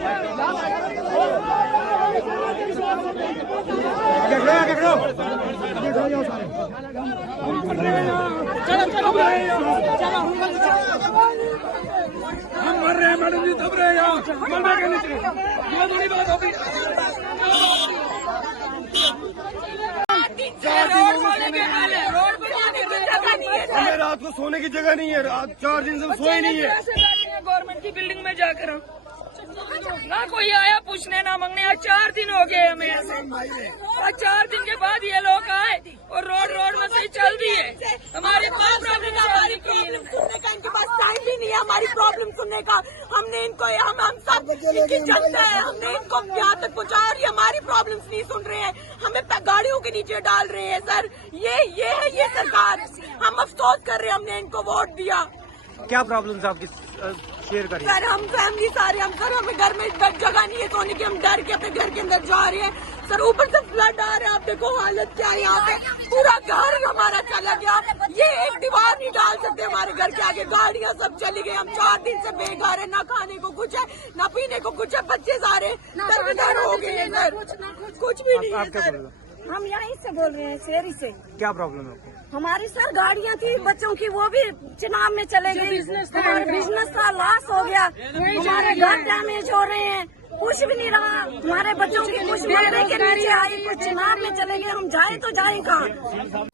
हम मर रहे हैं मैडम जी, दब रहे हैं यहाँ, मरने के नीचे। ये बड़ी बात होगी। हमें रात को सोने की जगह नहीं है, रात 4 दिन से सोए नहीं है। गवर्नमेंट की बिल्डिंग में जाकर ना कोई आया पूछने ना मांगने। आज 4 दिन हो गए हमें ऐसे। आज 4 दिन के बाद ये लोग आए और रोड में से चल दिए। हमारे पास प्रॉब्लम सुनने का इनके पास टाइम भी नहीं है। हमारी प्रॉब्लम सुनने का हमने इनको हम सब इनकी जनता है, हमने इनको यहाँ तक पहुँचाया और ये हमारी प्रॉब्लम्स नहीं सुन रहे हैं। हमें गाड़ियों के नीचे डाल रहे हैं। सर ये है ये सरकार। हम अफसोस कर रहे हैं हमने इनको वोट दिया। क्या प्रॉब्लम्स आपकी शेयर करिए? सर हम फैमिली सारे हमें घर में जगह नहीं है सोने की। हम डर के अपने घर के अंदर जा रहे हैं। सर ऊपर से फ्लड आ रहा है, आप देखो हालत क्या है यहाँ पे। पूरा घर हमारा चला गया। ये एक दीवार नहीं डाल सकते हमारे घर के आगे। गाड़ियाँ सब चली गई। हम 4 दिन से बेघर है, ना खाने को कुछ है ना पीने को कुछ है। बच्चे सारे दर हो गए हैं सर, कुछ भी नहीं है सर। हम यहीं से बोल रहे हैं, शेरी से। क्या प्रॉब्लम है आपको? हमारी सर गाड़ियाँ थी बच्चों की, वो भी चुनाव में चले गई। हमारा बिजनेस का लॉस हो गया। हमारे घर डैमेज हो रहे हैं। कुछ भी नहीं रहा। हमारे बच्चों की कुछ मरने के नीचे आई, कुछ चुनाव में चले गए। हम जाए तो जाए कहाँ?